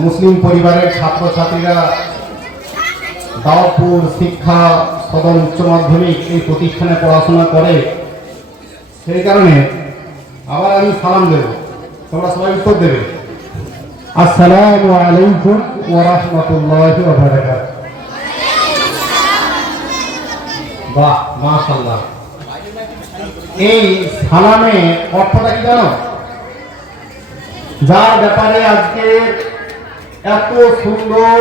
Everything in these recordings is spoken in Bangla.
মুসলিম পরিবারের ছাত্রছাত্রীরা দাওয়াতপুর শিক্ষা সদন উচ্চ মাধ্যমিক এই প্রতিষ্ঠানে পড়াশোনা করে। সেই কারণে আবার আমি সালাম দেব। তোমরা সবাই উত্তর দেবে। আসসালামু আলাইকুম ওয়া রাহমাতুল্লাহি বাহ, মাশাআল্লাহ। এই সালামে অর্থটা কি জানো? যার ব্যাপারে আজকে এত সুন্দর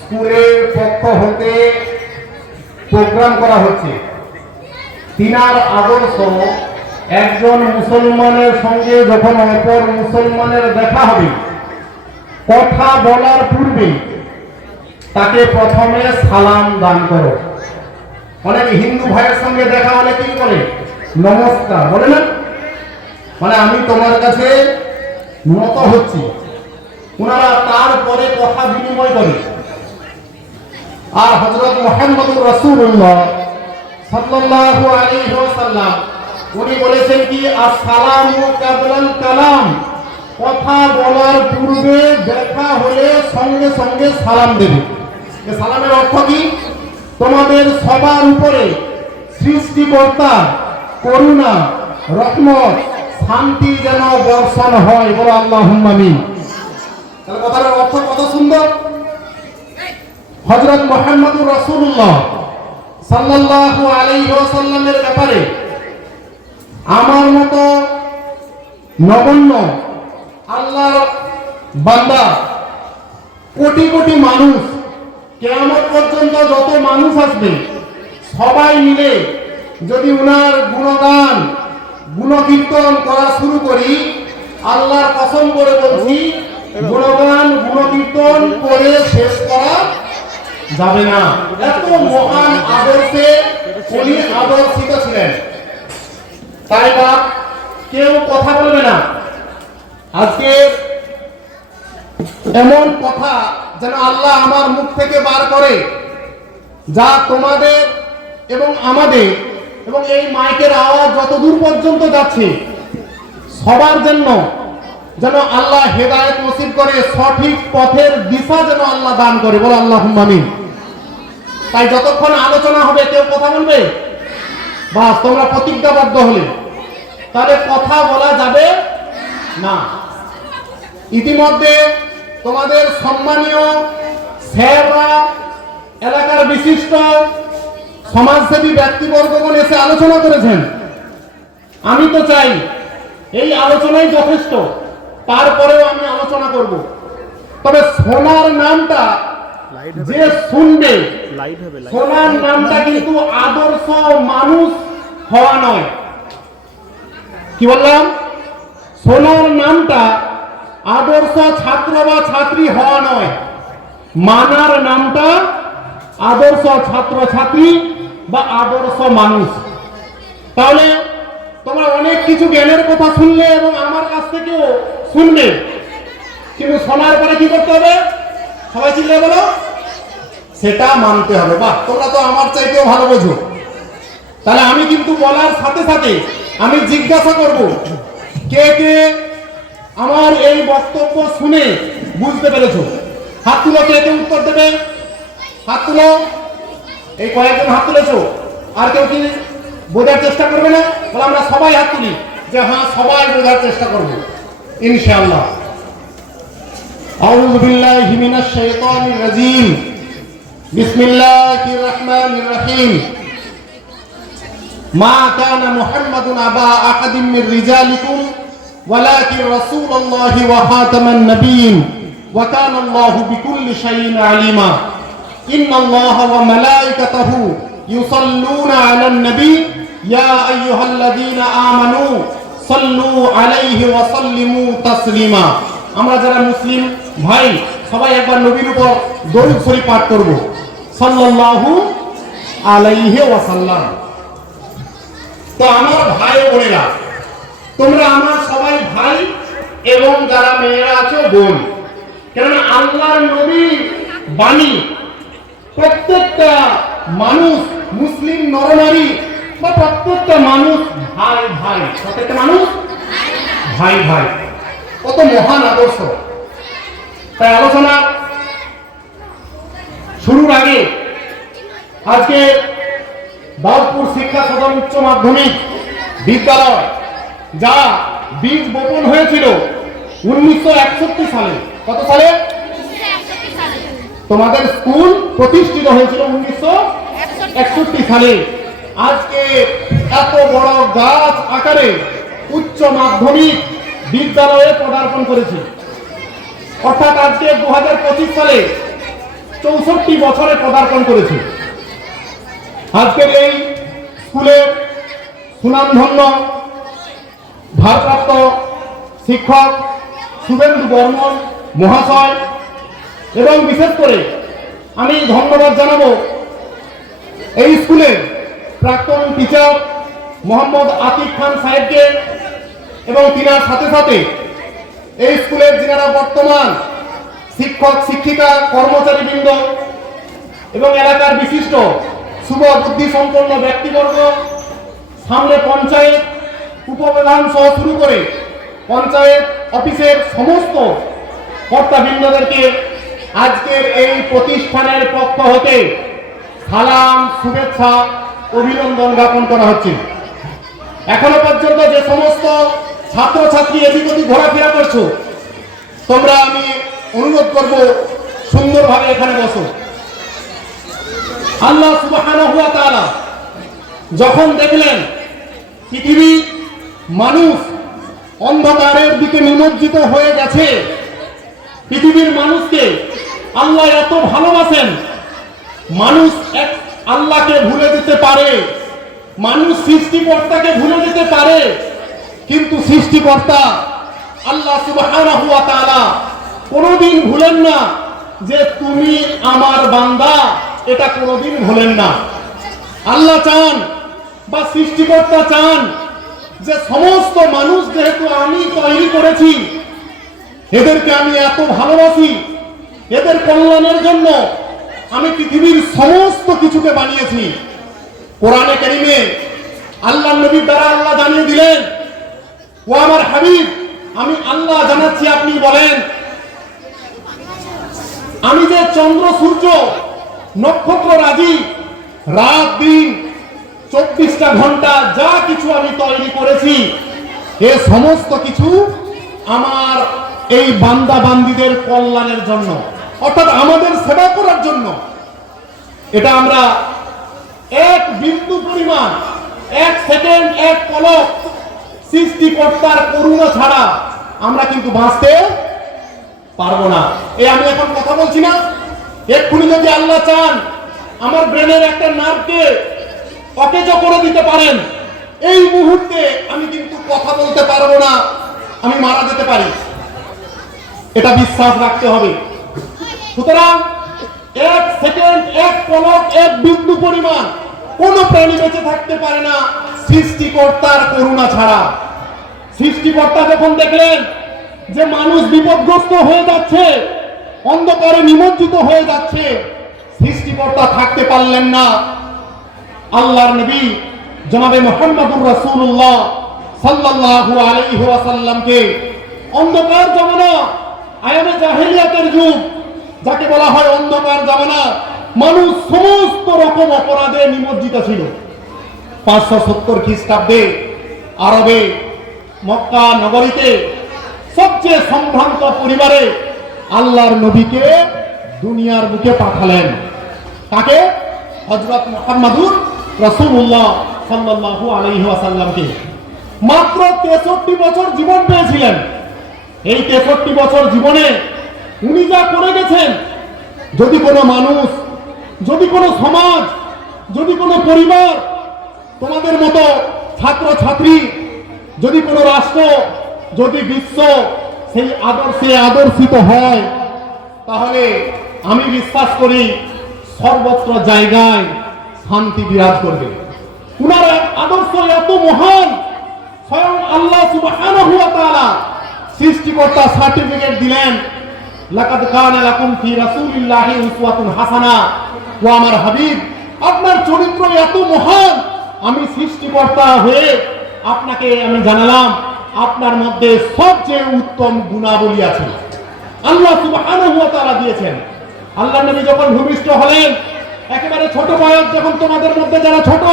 স্কুলের পক্ষ হতে প্রোগ্রাম করা হচ্ছে। তিনার আদর্শ, একজন মুসলমানের সঙ্গে যখন অপর মুসলমানের দেখা হবে, কথা বলার পূর্বে তাকে প্রথমে সালাম দান করো। অনেক হিন্দু ভাইয়ের সঙ্গে দেখা হলে কি বলে, নমস্কার। বলে না? মানে আমি তোমার কাছে নত হচ্ছি। ওনারা তারপরে কথা বিনিময় করে। আর হজরত মোহাম্মদ রসুল্লাহ উনি বলেছেন কি কালাম। কথা বলার পূর্বে দেখা হলে সঙ্গে সঙ্গে সালাম দেবে। সালামের অর্থ কি? তোমাদের সবার উপরে সৃষ্টিকর্তা, করুণা, রহমত, শান্তি যেন বর্ষণ হয় বলো আল্লাহ তাহলে কথার অর্থ কত সুন্দর? হজরত মোহাম্মদুর রসুল্লাহ সাল্লাল্লাহু আলাইহি ওয়াসাল্লামের ব্যাপারে আমার মতো নগণ্য আল্লাহর বান্দা, কোটি কোটি মানুষ, কেয়ামত পর্যন্ত যত মানুষ আসবে, সবাই মিলে যদি উনার গুণগান, গুণকীর্তন করা শুরু করি, আল্লাহর কসম করে বলছি গুণগান, গুণকীর্তন করে শেষ করা যাবে না। এত মহান আদর্শে উনি আদর্শিত ছিলেন। তাই বা কেউ কথা বলবে না। আজকে এমন কথা যেন আল্লাহ আমার মুখ থেকে বার করে, যা তোমাদের এবং আমাদের এবং এই মাইকের আওয়াজ যত দূর পর্যন্ত যাচ্ছে, সবার জন্য যেন আল্লাহ হেদায়েত নসিব করে সঠিক পথের দিশা যেন আল্লাহ দান করে। বলো আল্লাহ হুম্মামিন তাই যতক্ষণ আলোচনা হবে, কেউ কথা বলবে? বা তোমরা প্রতিজ্ঞাবদ্ধ হলে। তাহলে কথা বলা যাবে না। ইতিমধ্যে তোমাদের সম্মানীয় স্যাররা, এলাকার বিশিষ্ট সমাজসেবী ব্যক্তিবর্গগণ এসে আলোচনা করেছেন। আমি তো চাই এই আলোচনাই যথেষ্ট। তারপরেও আমি আলোচনা করব। তবে সোনার নামটা যে শুনবে সোনার নামটা কিন্তু আদর্শ মানুষ হওয়া নয়। কি বললাম? সোনার নামটা আদর্শ ছাত্র বা ছাত্রী হওয়া নয়। মানার নামটা আদর্শ ছাত্র ছাত্রী বা আদর্শ মানুষ। তাহলে তোমরা অনেক কিছু জ্ঞানের কথা শুনলে এবং আমার কাছ থেকেও শুনবে। কিন্তু শোনার পরে কি করতে হবে? সবাই চিল্লে বলো। সেটা মানতে হবে। বাহ, তোমরা তো আমার চাইতেও ভালো বোঝো। তাহলে আমি কিন্তু বলার সাথে সাথে আমি জিজ্ঞাসা করব, কে কে আমার এই বক্তব্য শুনে বুঝতে পেরেছ? হাত তুলো, কে কে উত্তর দেবে? হাত তুলো। এই কয়েকজন হাত তুলেছো? আর কেউ কি বোঝার চেষ্টা করবে না? বলে, আমরা সবাই হাত তুলি। যে হ্যাঁ সবাই বোঝার চেষ্টা করব। ইনশাআল্লাহ أعوذ بالله من الشيطان الرجيم بسم الله الرحمن الرحيم ما كان محمد أبا أحد من رجالكم ولكن رسول الله وخاتم النبيين وكان الله بكل شيء عليما إن الله وملائكته يصلون على النبي يا أيها الذين آمنوا সল্লু আলাইহি ওয়া সাল্লিমু তাসলিমা। আমরা যারা মুসলিম ভাই, সবাই একবার নবীর উপর দরুদ শরীফ পাঠ করব। সাল্লাল্লাহু আলাইহি ওয়া সাল্লাম তো আমার ভাই বোনেরা, তোমরা আমার সবাই ভাই এবং যারা মেয়েরা আছো, বোন। কেননা আল্লাহর নবী বাণী, প্রত্যেকটা মানুষ মুসলিম নরনারী বা প্রত্যেকটা মানুষ ভাই ভাই। প্রত্যেকটা মানুষ ভাই ভাই। কত মহান আদর্শ। তাই আলোচনা শুরুর আগে আজকে দাউদপুর শিক্ষা সদন উচ্চ মাধ্যমিক বিদ্যালয়, যা বীজ বপন হয়েছিল উনিশশো একষট্টি সালে। কত সালে? তোমাদের স্কুল প্রতিষ্ঠিত হয়েছিল উনিশশো একষট্টি সালে। আজকে এত বড় গাছ আকারে উচ্চ মাধ্যমিক বিদ্যালয়ে পদার্পণ করেছে। অর্থাৎ আজকে দু হাজার পঁচিশ সালে চৌষট্টি বছরে পদার্পণ করেছে। আজকের এই স্কুলের সুনামধন্য ভারপ্রাপ্ত শিক্ষক শুভেন্দু বর্মন মহাশয় এবং বিশেষ করে আমি ধন্যবাদ জানাব এই স্কুলের প্রাক্তন টিচার মোহাম্মদ আতিক খান সাহেবকে এবং তিনার সাথে সাথে এই স্কুলের যারা বর্তমান শিক্ষক, শিক্ষিকা, কর্মচারীবৃন্দ এবং এলাকার বিশিষ্ট শুভ বুদ্ধি সম্পন্ন ব্যক্তিবর্গ, সামনে পঞ্চায়েত, উপপ্রধান সহ শুরু করে পঞ্চায়েত অফিসের সমস্ত কর্তাবৃন্দদেরকে আজকের এই প্রতিষ্ঠানের পক্ষ হতে সালাম, শুভেচ্ছা অভিনন্দন জ্ঞাপন করা হচ্ছে। এখনও পর্যন্ত যে সমস্ত ছাত্রছাত্রী এদিক ওদিক ঘোরাফেরা করছ, তোমরা আমি অনুরোধ করব সুন্দরভাবে এখানে বসো। আল্লাহ তাআলা যখন দেখলেন পৃথিবী মানুষ অন্ধকারের দিকে নিমজ্জিত হয়ে গেছে, পৃথিবীর মানুষকে আল্লাহ এত ভালোবাসেন, মানুষ এক আল্লাহকে ভুলে যেতে পারে। মানুষ সৃষ্টিকর্তাকে ভুলে যেতে পারে। কিন্তু সৃষ্টিকর্তা আল্লাহ তাআলা কোনোদিন ভুলেন না যে তুমি আমার বান্দা। এটা কোনোদিন ভুলেন না। আল্লাহ চান বা সৃষ্টিকর্তা চান যে সমস্ত মানুষ যেহেতু আমি তৈরি করেছি, এদেরকে আমি এত ভালোবাসি, এদের কল্যাণের জন্য আমি পৃথিবীর সমস্ত কিছুকে বানিয়েছি। কোরআনে কারিমে আল্লাহ নবীর দ্বারা আল্লাহ জানিয়ে দিলেন, ও আমার হাবিব, আমি আল্লাহ জানাচ্ছি, আপনি বলেন, আমি যে চন্দ্র, সূর্য, নক্ষত্র রাজি, রাত, দিন, চব্বিশটা ঘণ্টা যা কিছু আমি তৈরি করেছি, এ সমস্ত কিছু আমার এই বান্দা বান্দিদের কল্যাণের জন্য। অর্থাৎ আমাদের সেবা করার জন্য। এটা আমরা এক বিন্দু পরিমাণ, এক সেকেন্ড, এক পলক সৃষ্টিকর্তার করুণা ছাড়া আমরা কিন্তু বাঁচতে পারব না। এই আমি এখন কথা বলছি না। এক্ষুনি যদি আল্লাহ চান, আমার ব্রেনের একটা নার্ভকে অকেজ করে দিতে পারেন, এই মুহূর্তে আমি কিন্তু কথা বলতে পারব না, আমি মারা যেতে পারি। এটা বিশ্বাস রাখতে হবে। সুতরাং এক সেকেন্ড, এক পলক, এক বিন্দু পরিমাণ কোন প্রাণী বেঁচে থাকতে পারে না সৃষ্টিকর্তার করুণা ছাড়া। সৃষ্টিকর্তা যখন দেখলেন যে মানুষ বিপদগ্রস্ত হয়ে যাচ্ছে, অন্ধকারে নিমজ্জিত হয়ে যাচ্ছে, সৃষ্টিকর্তা থাকতে পারলেন না। আল্লাহর নবী জনাবে মোহাম্মদুর রাসূলুল্লাহ সাল্লাল্লাহু আলাইহি ওয়াসাল্লামকে অন্ধকার জামানা আয়ামে জাহেলিয়াতের যুগ যাকে বলা হয় অন্ধকার জামানা, মানুষ সমস্ত রকম অপরাধে নিমজ্জিত ছিল। পাঁচশো সত্তর খ্রিস্টাব্দে আরবে মক্কা নগরীতে সবচেয়ে সম্ভ্রান্ত পরিবারে আল্লাহর নবীকে দুনিয়ার বুকে পাঠালেন। তাকে হজরত মোহাম্মদুর রসুল্লাহ সাল্লাল্লাহু আলাইহি ওয়াসাল্লামকে মাত্র তেষট্টি বছর জীবন পেয়েছিলেন। এই তেষট্টি বছর জীবনে উনি যা করে গেছেন, যদি কোনো মানুষ, যদি কোনো সমাজ, যদি কোনো পরিবার, তোমাদের মতো ছাত্র ছাত্রী যদি কোনো রাষ্ট্র, যদি বিশ্ব সেই আদর্শে আদর্শিত হয়, তাহলে আমি বিশ্বাস করি সর্বত্র জায়গায় শান্তি বিরাজ করবে। উনার আদর্শ এত মহান, স্বয়ং আল্লাহ সৃষ্টিকর্তা সার্টিফিকেট দিলেন। লাকাদ কানা লাকুম ফি রাসূলিল্লাহি উসওয়াতুন হাসানা। ও আমার হাবিব, আপনার চরিত্র এত মহান, আমি সৃষ্টিকর্তা হয়ে আপনাকে আমি জানালাম, আপনার মধ্যে সবচেয়ে উত্তম গুণাবলী আছে। আল্লাহ সুবহানাহু ওয়া তাআলা দিয়েছেন। আল্লাহ নবী যখন ভূমিষ্ঠ হলেন, একেবারে ছোট বয়স যখন তোমাদের মধ্যে যারা ছোট,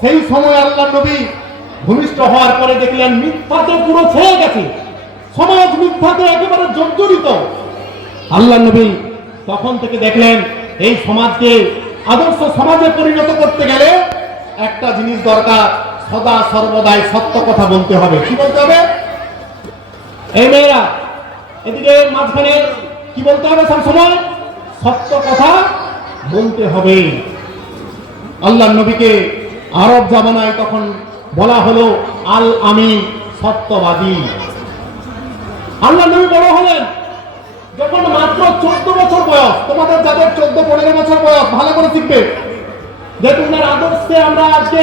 সেই সময় আল্লাহ নবী ভূমিষ্ঠ হওয়ার পরে দেখলেন মিথ্যাতে পুরো ছেয়ে গেছে। সমাজ মিথ্যাতে একেবারে জর্জরিত। আল্লাহ নবী তখন থেকে দেখলেন, এই সমাজকে আদর্শ সমাজে পরিণত করতে গেলে একটা জিনিস দরকার, সদা সর্বদাই সত্য কথা বলতে হবে। কি বলতে হবে? এই মেয়েরা, এদিকে মাঝখানে কি বলতে হবে সব সময়? সত্য কথা বলতে হবে। আল্লাহ নবীকে আরব জামানায় তখন বলা হলো আল আমি সত্যবাদী। আল্লাহ নবী বড় হলেন। যখন মাত্র চোদ্দ বছর বয়স, তোমাদের যাদের চোদ্দ, পনেরো বছর বয়স, ভালো করে শিখবে। যে তোমার আদর্শে আমরা আজকে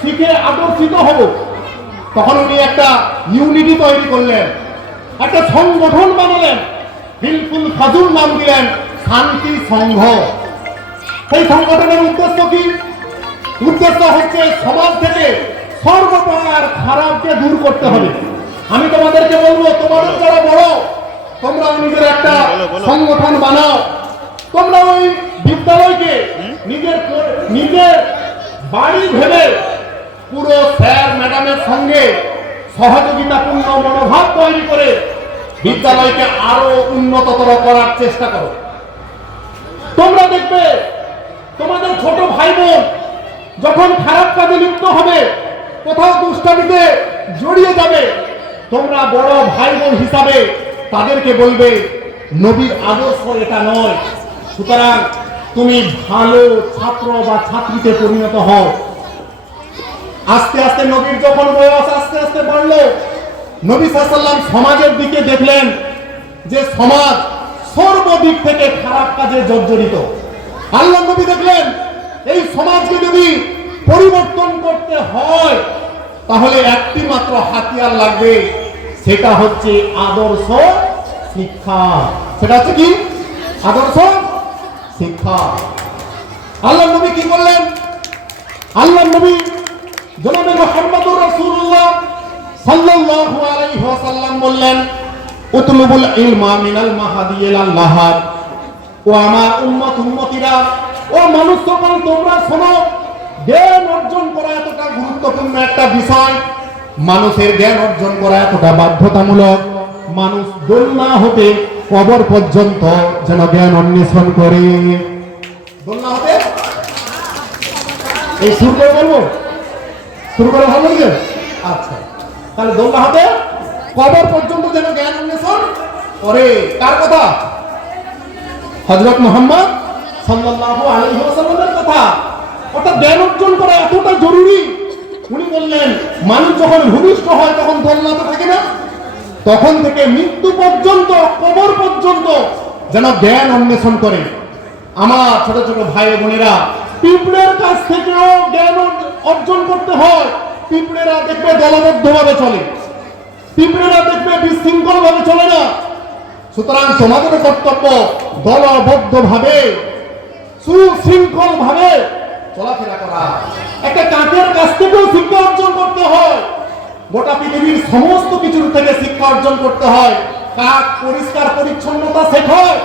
শিখে আদর্শিত হব, তখন উনি একটা ইউনিটি তৈরি করলেন। একটা সংগঠন বানালেন। হিলফুল ফাজুল নাম দিলেন শান্তি সংঘ। সেই সংগঠনের উদ্দেশ্য কি? উদ্দেশ্য হচ্ছে সমাজ থেকে সর্বপ্রকার খারাপকে দূর করতে হবে। আমি তোমাদেরকে বলব, তোমাদের যারা বড় তোমরা নিজের একটা। সংগঠন বানাও তোমরা ওই বিদ্যালয়কে নিজের নিজের বাড়ি ভেবে পুরো স্যার ম্যাডামের সঙ্গে সহযোগিতাপূর্ণ মনোভাব তৈরি করে বিদ্যালয়কে আরও উন্নততর করার চেষ্টা করো তোমরা দেখবে তোমাদের ছোট ভাই বোন যখন খারাপ কাজে লিপ্ত হবে কোথাও দুষ্টামিতে জড়িয়ে যাবে তোমরা বড় ভাই বোন হিসাবে তাদেরকে বলবে, নবীর আদর্শ এটা নয়। সুতরাং তুমি ভালো ছাত্র বা ছাত্রীতে পরিণত হও। আস্তে আস্তে নবীর যখন বয়স আস্তে আস্তে বাড়লো, নবী সাল্লাম সমাজের দিকে দেখলেন যে সমাজ সর্বদিক থেকে খারাপ কাজে জর্জরিত। আল্লাহ নবী দেখলেন, এই সমাজকে যদি পরিবর্তন করতে হয়, তাহলে একটি মাত্র হাতিয়ার লাগবে সেটা হচ্ছে আদর্শ শিক্ষা। সেটা হচ্ছে কি? আদর্শ শিক্ষা। আল্লাহ নবী কি করলেন? আল্লাহ নবী জনাবে মুহাম্মদুর রাসূলুল্লাহ সাল্লাল্লাহু আলাইহি ওয়াসাল্লাম বললেন, উতলুবুল ইলমা মিনাল মাহাদি ইলাল লাহাদ ও আমার উম্মত উম্মতিরা, ও মানুষ সকল তোমরা শোনো, জ্ঞান অর্জন করা এতটা গুরুত্বপূর্ণ একটা বিষয় মানুষের জ্ঞান অর্জন করা এতটা বাধ্যতামূলক, মানুষ দোলনা হতে কবর পর্যন্ত যেন জ্ঞান অন্বেষণ করে। দোলনা হতে? এই শুরু করে বলব? শুরু করে ভালো লাগছে আচ্ছা। তাহলে দোলনা হাতে কবর পর্যন্ত যেন জ্ঞান অন্বেষণ করে। কার কথা? হজরত মোহাম্মদ সাল্লাল্লাহু আলাইহি ওয়াসাল্লামের কথা। অর্থাৎ জ্ঞান অর্জন করা এতটা জরুরি উনি বললেন, মানুষ যখন ভূমিষ্ঠ হয়, তখন দোলনাতে থাকে না? তখন থেকে মৃত্যু পর্যন্ত, কবর পর্যন্ত যেন জ্ঞান অন্বেষণ করে। আমার ছোট ছোট ভাই বোনেরা, পিঁপড়ের কাছ থেকেও জ্ঞান অর- অর্জন করতে হয়। পিঁপড়েরা দেখবে দলবদ্ধভাবে চলে। পিঁপড়েরা দেখবে বিশৃঙ্খল ভাবে চলে না। সুতরাং তোমাদের কর্তব্য দলবদ্ধ ভাবে সুশৃঙ্খল ভাবে চলাফেরা করা। একটা কাকের কাছ থেকেও শিক্ষা অর্জন করতে হয়। গোটা পৃথিবীর সমস্ত কিছুর থেকে শিক্ষা অর্জন করতে হয়। কাক পরিষ্কার, পরিচ্ছন্নতা শেখায়।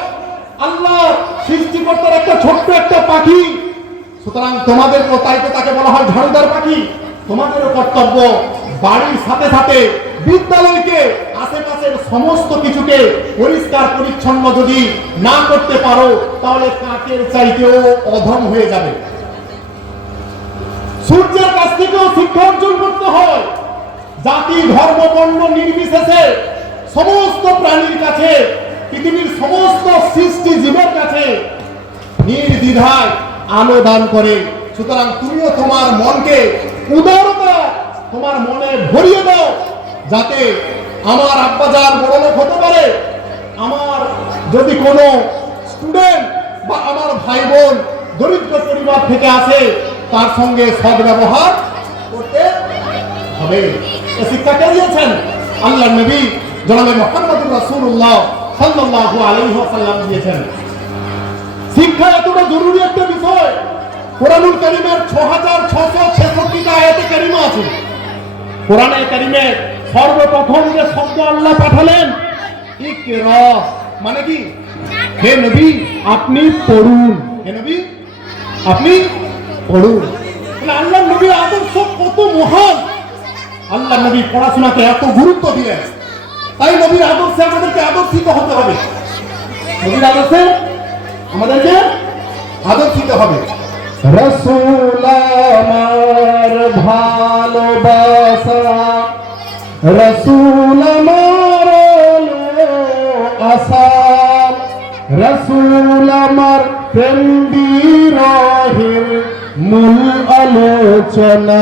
আল্লাহ সৃষ্টিকর্তার একটা ছোট্ট একটা পাখি। সুতরাং তোমাদের তাকে বলা হয় পাখি। তোমাদেরও কর্তব্য বাড়ির সাথে সাথে বিদ্যালয়কে, আশেপাশের সমস্ত কিছুকে পরিষ্কার, পরিচ্ছন্ন যদি না করতে পারো, তাহলে কাকের চাইতেও অধম হয়ে যাবে। সূর্যের কাছ থেকেও শিক্ষা অর্জন করতে হয়। জাতি, ধর্ম, বর্ণ নির্বিশেষে সমস্ত প্রাণীর কাছে, পৃথিবীর সমস্ত সৃষ্টি জীবের কাছে নির্দ্বিধায় আলো দান করে। সুতরাং তুমিও তোমার মনকে উদারতা তোমার মনে ভরিয়ে দাও, যাতে আমার আব্বাজান বড় লোক হতে পারে। আমার যদি কোনো স্টুডেন্ট বা আমার ভাই বোন দরিদ্র পরিবার থেকে আসে তার সঙ্গে সদ্ব্যবহার করতে হবে। শিক্ষা কে দিয়েছেন? আল্লাহ নবী জনাবে মোহাম্মদুর রাসূলুল্লাহ সাল্লাল্লাহু আলাইহি ওয়াসাল্লাম দিয়েছেন। শিক্ষা এতটা জরুরি একটা বিষয়। কোরআনুল হাজার ছশো ছেষট্টিটা আয়াতে কারিমা আছে। কোরআনে কারিমে সর্বপ্রথম যে শব্দ আল্লাহ পাঠালেন, ইকরা মানে কি? হে নবী, আপনি পড়ুন। হে নবী, আপনি পড়ুন তাহলে আল্লাহ নবীর আদর্শ কত মহান। আল্লাহ নবী পড়াশোনাকে এত গুরুত্ব দিলেন। তাই নবীর আদর্শে আমাদেরকে আদর্শিত হতে হবে। নবীর আদর্শে আমাদেরকে আদর্শিত হবে। রসুল আমার ভালোবাসা রসুল আমার আশা রসুল আমার প্রেম বিরহের মূল আলোচনা।